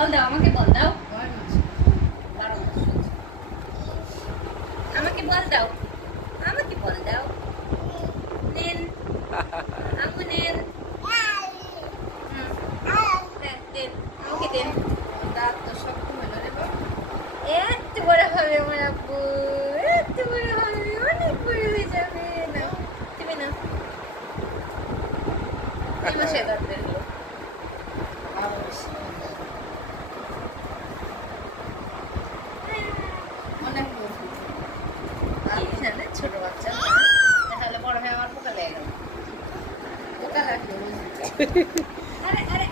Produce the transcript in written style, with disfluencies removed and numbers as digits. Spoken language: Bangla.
বল দাও, আমাকে বল দাও। আমাকে বল দাও, আমাকে বল দাও। নেন, আমু নেন। দেন, আমাকে দেন। দাঁত তো সব কমে রে বাবা। এত বড় হবে আমার আব্বু, এত বড় হবে, অনেক বড় হয়ে যাবে। না তুমি না, এই মাসে দাঁত বেরলো। অনেক জানে ছোট বাচ্চা তাহলে বড় হয়ে আমার পোকা লেগে গেল। পোকা লাগলো। আরে আরে